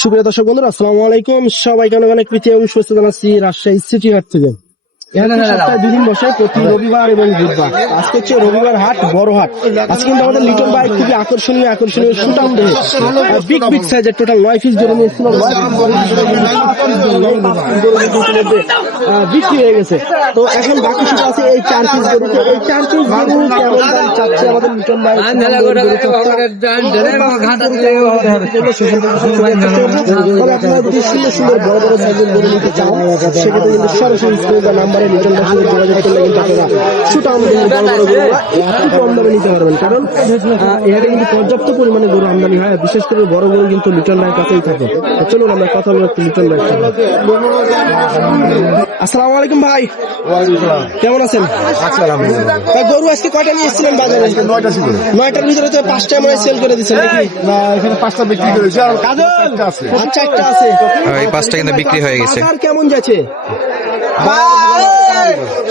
সুপ্রিয় দর্শক বন্ধুরা, আসসালামু আলাইকুম। সবাইকে অনেক অনেক প্রীতি এবং সুস্থ জানাচ্ছি রাজশাহী সিটি হাট থেকে। দুদিন বসে প্রতি রবিবার এবং বুধবার। আজকে হচ্ছে রবিবার হাট বড় হাট। আজকে কিন্তু আমাদের লিটন ভাই খুবই আকর্ষণীয় আকর্ষণীয় সুটাম দেহে বিগ বিগ সাইজের টোটাল নয় পিস ধরে নিয়েছিল। নয় piece ধরে নিয়েছিল, কিন্তু সাত piece ধরে নেই, পাঁচ piece ধরে নিয়ে ইতিমধ্যে, আহ, বিক্রি হয়ে গেছে। তো এখন বাকি শুধু আছে এই চার পিস গরুতে এই চার পিস গরু কেমন দাম চাচ্ছে আমাদের লিটন ভাই? আপনারা যদি সুন্দর সুন্দর বড় বড় সাইজের গরু নিতে চান সেক্ষেত্রে কিন্তু সরাসরি নাম্বারে লিটন ভাইয়ের যোগাযোগ করলে কিন্তু আপনারা। বড় একটু কম দামে নিতে পারবেন। কারণ এখানে কিন্তু পর্যাপ্ত পরিমাণে গরু আমদানি হয় বিশেষ করে বড় গরু কিন্তু লিটন ভাইয়ের কাছেই থাকে। চলুন আমরা কথা বলব একটু লিটন ভাইয়ের আসসালামু আলাইকুম ভাই। কেমন আছেন? ভাই, গরু আজকে কয়টা নিয়ে এসেছিলেন বাজারে? নয়টা ছিল। নয়টার ভিতরে তো পাঁচটা মনে সেল করে দিচ্ছেন নাকি? না এখানে পাঁচটা বিক্রি করেছি আর আছে। আর চারটা আছে। এই পাঁচটা কিন্তু বিক্রি হয়ে গেছে। বাজার কেমন যাচ্ছে? Bye.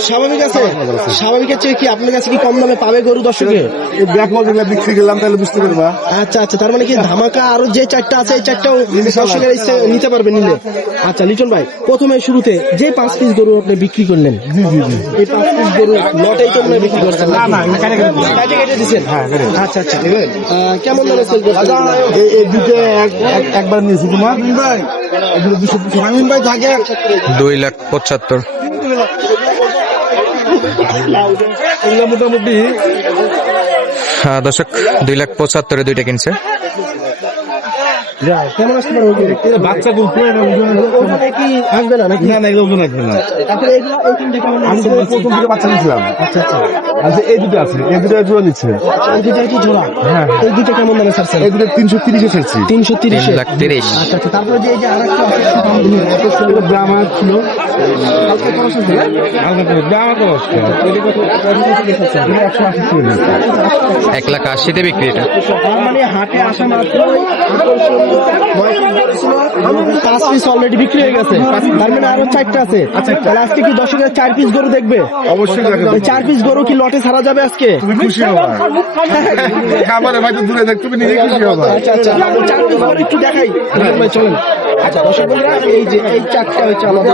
স্বাভাবিক আছে? স্বাভাবিক আছে কি আপনার কাছে কি কম দামে পাবে গরু দর্শকে? ব্ল্যাক বিক্রি করলাম তাহলে বুঝতে পারবা। আচ্ছা আচ্ছা তার মানে কি ধামাকা আরও যে চারটা আছে এই চারটাও দর্শকের ইচ্ছে নিতে পারবে নিলে। আচ্ছা লিটন ভাই প্রথমে শুরুতে যে পাঁচ পিস গরু আপনি বিক্রি করলেন? এই পাঁচ পিস গরু লটেই তো বিক্রি করছেন? নাকি? কাটে কেটে দিচ্ছেন? আচ্ছা আচ্ছা কেমন দামে সেল করছেন? এই এই দুটো এক- এক- একবার নিয়েছি। তোমার? দুই লাখ পঁচাত্তর। এগুলো মোটামুটি হ্যাঁ দর্শক দুই লাখ পঁচাত্তরে দুইটা কিনছে। বাচ্চা গুলো ওখানে কি আসবে না নাকি? না না এগুলো ওজন রাখবে না। তারপরে এগুলো এই তিনটে কেমন আমি প্রথম থেকে বাচ্চা নিয়েছিলাম। আচ্ছা আচ্ছা। আচ্ছা এই দুটো আছে। এই দুটো জোড়া নিচ্ছে। এই দুটো কি জোড়া। হ্যাঁ। এই দুটো কেমন দামে এই দুটো তিনশো তিরিশে ছেড়ছি। তিনশো তিন তিরিশে লাখ তিরিশ। আচ্ছা আচ্ছা তারপরে যে এই যে আছে ব্রাহ্মণ ছিল। এক লাখ আশিতে বিক্রি এটা। মানে হাটে আসা পাঁচ পিস অলরেডি বিক্রি হয়ে গেছে। তার মানে আরও চারটা আছে। তাহলে আজকে কি দর্শকের চার পিস গরু দেখবে? অবশ্যই চার পিস গরু কি লটে ছাড়া যাবে আজকে? তুমি খুশি হবা। খাবারে ভাই তো দূরে দেখ তুমি নিজে খুশি হবা। আচ্ছা আচ্ছা। চার পিস গরু একটু দেখাই। ভাই চলেন। আচ্ছা দর্শক বন্ধুরা এই যে এই চারটা হচ্ছে আমাদের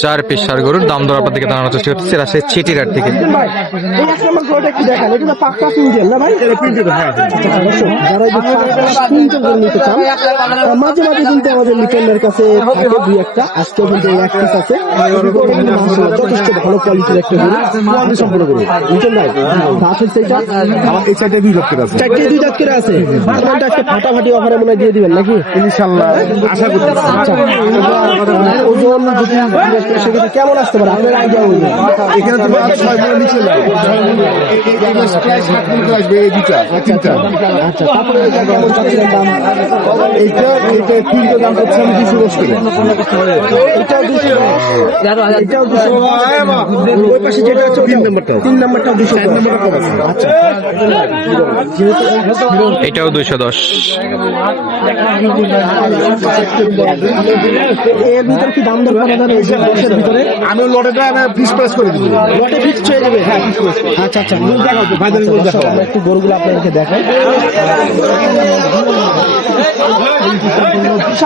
চার পিস সার গরুর দাম দর আপনাদেরকে জানানোর চেষ্টা করতেছি রাজশাহী থেকে। চান আহ, মাঝে মাঝে কিন্তু আমাদের লিটনের কাছে থাকে দুই একটা আজকে কিন্তু এক পিস আছে। যথেষ্ট ভালো কোয়ালিটির একটা গরু। সম্পূর্ণ গরু। লিটন ভাই আমার এই সাইডে দুই লক্ষের আছে। চারটে দুই করে আছে। আপনারটা আজকে ফাটাফাটি অফারে মনে দিয়ে দিবেন নাকি? ইনশাল্লাহ আশা আচ্ছা। ওজন যদি কেমন আসতে পারে? আপনার আইডিয়া অনুযায়ী এখানে ছয় মনে নিচে লাগে। ছয় মনে প্রায় সাত আসবে এই দুটা তিনটা। আচ্ছা তারপরে কেমন চাচ্ছিলেন দাম? এইটা এইটা তিনটা দাম করছে আমি দুশো দশ করে। এটাও দুশো এটাও দুশো ওই পাশে যেটা আছে তিন নাম্বারটা তিন নাম্বারটা দুশো। আচ্ছা। এটাও দুইশো দশ। এর ভিতরে কি দাম দর করা যাবে এই যে বক্সের ভিতরে। আমি লটেটা আমি প্রাইস করে দিব। লটে ফিক্সড হয়ে যাবে? হ্যাঁ আচ্ছা আচ্ছা। দেখাও তো বাজারে দেখাও একটু গরুগুলো আপনাদেরকে দেখাই।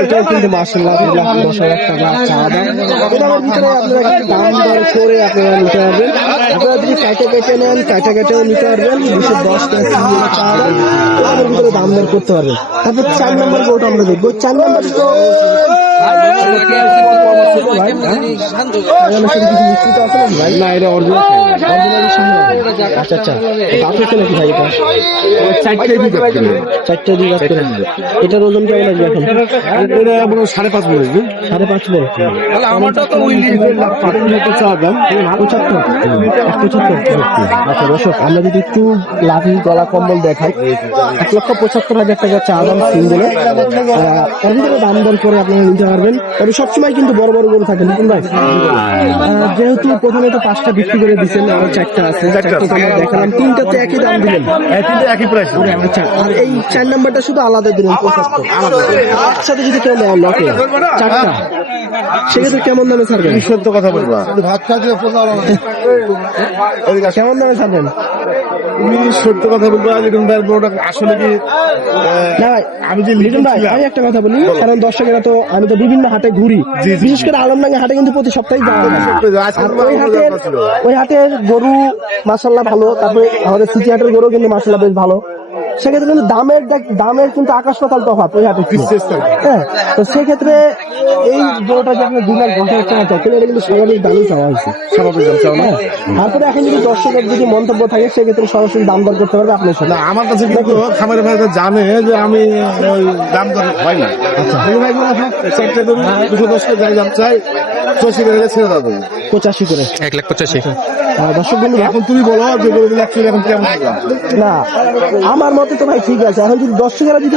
এটাও কিন্তু মার্শাল্লাহ দুই দশ হাজার টাকা চাওয়া দাম দাম দর করে আপনারা নিতে পারবেন। আপনারা যদি নেন কাটে নিতে পারবেন, দুশো দশ টাকা চাওয়া দাম দর করতে পারবেন। তারপর চার নম্বর গরুটা আমরা দেখব। চার নম্বর ভাই না এটা অরিজিনাল আচ্ছা আচ্ছা। নাকি ভাই এটা? চারটে চারটে এটার ওজন কেমন আসবে এখন? এটা মনে সাড়ে পাঁচ মিনিট সাড়ে পাঁচ মন আমারটা তো ওই পঁচাত্তর। পঁচাত্তর। আচ্ছা দর্শক আমরা যদি একটু লাভি গলা কম্বল দেখাই। এক লক্ষ পঁচাত্তর হাজার টাকা চা দাম সিঙ্গেলে। এর দাম দর করে আপনারা নিতে পারবেন। তবে সবসময় কিন্তু বড় বড় গরু থাকে নতুন ভাই। যেহেতু প্রথমে তো পাঁচটা বিক্রি করে দিচ্ছেন আরও চারটা আছে। তো দেখালাম। তিনটাতে একই দাম দিলেন। একই প্রাইস আচ্ছা। আর এই চার নাম্বারটা শুধু আলাদা দিলেন পঁচাত্তর। একসাথে যদি কেউ নেয় লটে চারটা সেক্ষেত্রে কেমন দামে ছাড়বেন? সত্য কথা বলবা। ভাত খাচ্ছে কেমন দামে ছাড়বেন? তুমি সত্য কথা বলবা লিটন ভাইয়ের বড়টা আসলে কি আমি যে লিটন ভাই আমি একটা কথা বলি কারণ দর্শকেরা তো আমি তো বিভিন্ন হাটে ঘুরি। বিশেষ করে আলমডাঙ্গা হাটে কিন্তু প্রতি সপ্তাহে যাওয়া ওই হাটের ওই হাটের গরু মাসাল্লাহ ভালো। তারপরে আমাদের সিটি হাটের গরু কিন্তু মাসাল্লাহ বেশ ভালো। সেক্ষেত্রে কিন্তু দামের দামের কিন্তু আকাশ পাতাল তফাৎ ওই হাটে হ্যাঁ তো সেক্ষেত্রে এই গরুটা যে লাখ দশ হাজার টাকা চাচ্ছেন এটা কিন্তু স্বাভাবিক দামই চাওয়া হয়েছে। স্বাভাবিক দাম চাও না? হ্যাঁ তারপরে এখন যদি দর্শকের যদি মন্তব্য থাকে সেক্ষেত্রে সরাসরি দাম দর করতে পারবে আপনার সাথে। আমার কাছে কিন্তু খামারের ভাই জানে যে আমি ওই দাম দর হয় না। চারটে করুন দুশো দশ টাকা দাম চাই। করে ছেড়ে দেবো পঁচাশি করে। এক লাখ পঁচাশি। দর্শক বন্ধুরা এখন তুমি বলো যে এখন কেমন না আমার মতে তো ভাই ঠিক আছে। এখন যদি দর্শকেরা যদি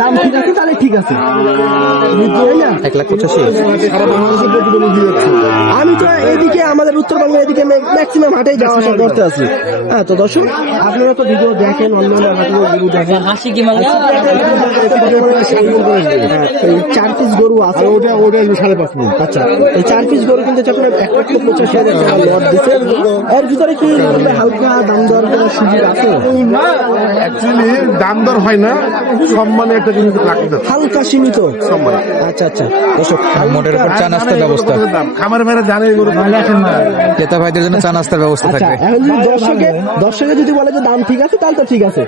দাম ঠিক আছে তাহলে ঠিক আছে? এক লাখ পঁচাশি। সারা দিয়ে এদিকে আমাদের উত্তরবঙ্গের এদিকে ম্যাক্সিমাম হাটেই যাওয়া আসা করতে আছি হ্যাঁ তো দর্শক আপনারা তো ভিডিও দেখেন অন্যান্য হাটেও ভিডিও দেখেন হ্যাঁ, চার পিস গরু আছে ওটা ওটা সাড়ে পাঁচ মিনিট আচ্ছা এই চার পিস গরু কিন্তু যখন এক লক্ষ পঁচাশি হাজার টাকা লট দিচ্ছে এর ভিতরে কি হালকা দাম দর করার সুযোগ আছে অ্যাকচুয়ালি দাম দর হয় না সম্মানে একটা জিনিস রাখতে হালকা সীমিত সম্মান আচ্ছা আচ্ছা দর্শক মোটের উপর চা নাস্তার ব্যবস্থা খামারে ভাইরা জানে না ক্রেতা ভাইদের জন্য চা নাস্তার ব্যবস্থা আচ্ছা থাকবে। এখন যদি দর্শকে দর্শকে যদি বলে যে দাম ঠিক আছে তাহলে তো ঠিক আছে।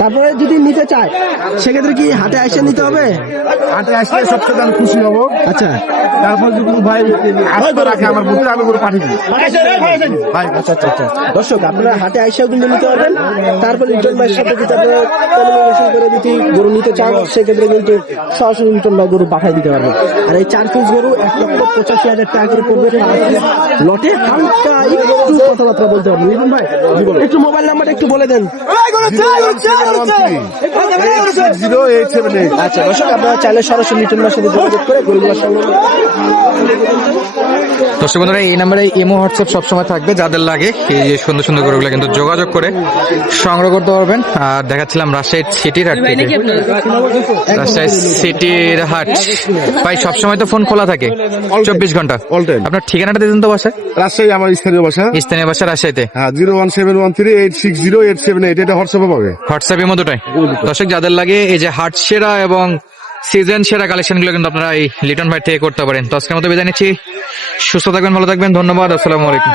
তারপরে যদি নিতে চায় সেক্ষেত্রে কি হাতে এসে নিতে হবে? হাতে আসলে সবচেয়ে আমি খুশি হব। আচ্ছা। তারপর যদি কোনো ভাই আস্থা রাখে আমার প্রতি আমি করে পাঠিয়ে দিই ভাই। আচ্ছা আচ্ছা আচ্ছা। দর্শক আপনারা হাটে আইসাও কিন্তু নিতে পারবেন। তারপর লিটন ভাইয়ের সাথে যদি আপনারা কমিউনিকেশন করে যদি গরু নিতে চান সেক্ষেত্রে কিন্তু সরাসরি লিটন ভাই গরু পাঠাই দিতে পারবেন। আর এই চার পিস গরু এক লক্ষ পঁচাশি হাজার টাকা করে পড়বে। লটে হালকা একটু কথাবার্তা বলতে পারবেন লিটন ভাই একটু মোবাইল নাম্বারটা একটু বলে দেন। আচ্ছা দর্শক আপনারা চাইলে সরাসরি লিটন ভাইয়ের সাথে যোগাযোগ করে দর্শক বন্ধুরা এই নাম্বারে ইমো হোয়াটসঅ্যাপ সবসময় থাকবে যাদের লাগে এই যে সুন্দর সুন্দর গরুগুলো কিন্তু যোগাযোগ করে সংগ্রহ করতে পারবেন। আর দেখাচ্ছিলাম রাজশাহী সিটির হাট থেকে। রাজশাহী সিটির হাট ভাই সবসময় তো ফোন খোলা থাকে চব্বিশ ঘণ্টা। আপনার ঠিকানাটা দিতেন তো বাসায়। রাজশাহী আমার স্থানীয় বাসা। স্থানীয় বাসা রাজশাহীতে? হ্যাঁ zero one seven one three eight six zero eight seven eight এটা হোয়াটসঅ্যাপে পাবে। হোয়াটসঅ্যাপের মতোটাই দর্শক যাদের লাগে এই যে হাট সেরা এবং সিজন সেরা কালেকশনগুলো কিন্তু আপনারা এই লিটন ভাই থেকে করতে পারেন। তো আজকের মতো বিদায় নিচ্ছি। সুস্থ থাকবেন ভালো থাকবেন ধন্যবাদ আসসালামু আলাইকুম।